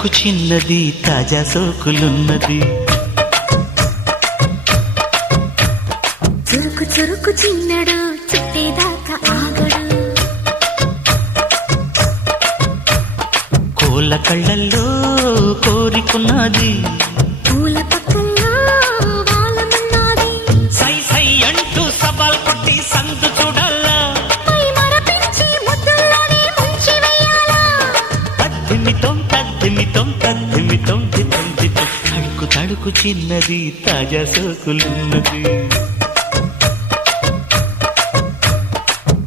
తడుకు చిన్నది తాజా సోకులున్నది. చురుకు చురుకు చిన్నడు చుట్టేదాకా ఆగడు. కోల కళ్ళల్లో కోరికున్నది. పూల పక్కల్లో వాలమన్నది. సై సై అంటూ సవాల్ కొట్టి సందు చూడాలా. పై మరపించి ముద్దుల్లోనే ముంచి వెయ్యాలా. తద్దిమితం తద్దిమితం తద్దిమితం తితం తితం. తడుకు తడుకు చిన్నది తాజా సోకులున్నది.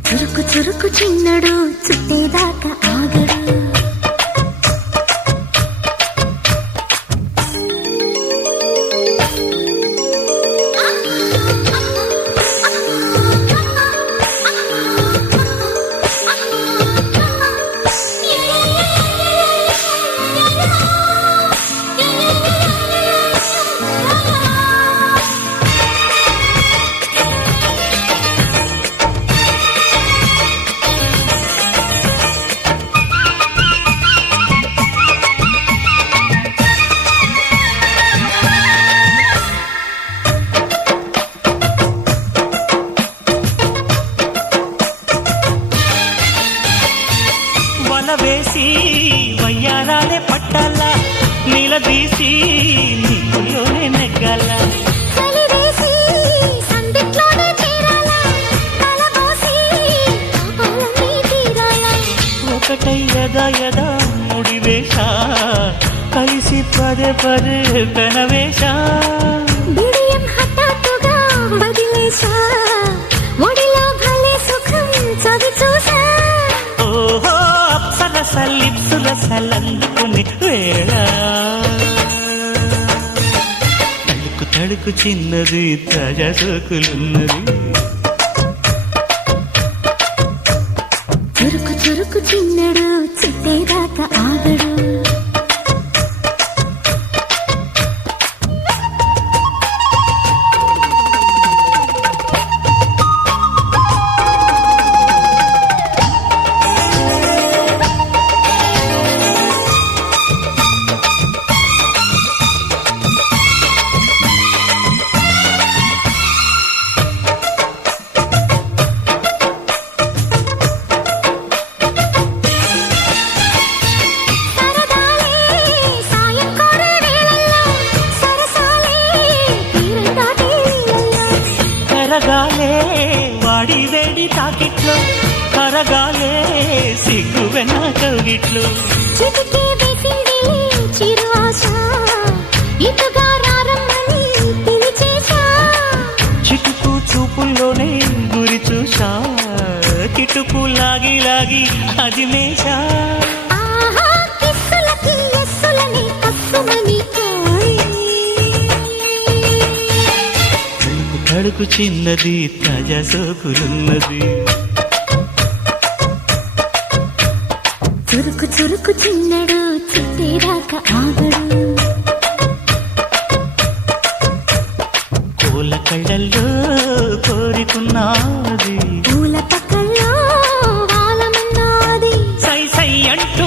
చురుకు చురుకు చిన్నడు చుట్టేదాకా ఆగడు. వేసి వయ్యారాలే పట్టాలా. నీలదీసి నీలోనే నెగ్గాల. ఒకటై యదా యదా ముడివేష కలిసి పదే పదే కనవేష. బిడియం హఠాత్తుగా వదిలేసా. ఒడిలో భలే సుఖం చవి చూసా. ఓహో లిప్సులసలందుకుని వేళ. తడుకు తడుకు చిన్నది తాజా సోకులున్నది. చురుకు చురుకు చిన్నడు చుట్టేదాకా ఆగడు. కరగాలే వాడి వేడి తాకిట్లో. కరగాలే సిగ్గు వెన్న కౌగిట్లో. చిటికే వేసిందిలే చిరు ఆశ. ఇటుగా రారమ్మని పిలిచేశా. చిటుకు చూపుల్లోనే గురి చూసా. కిటుకు లాగి లాగి అది మేషా. ఆహా కిస్సులకి ఎస్సులని కస్సుమని తడుకు చిన్నది తాజా సోకులున్నది. చురుకు చురుకు చిన్నడు చుట్టేదాకా ఆగడు. కోల కళ్ళల్లో కోరికున్నది.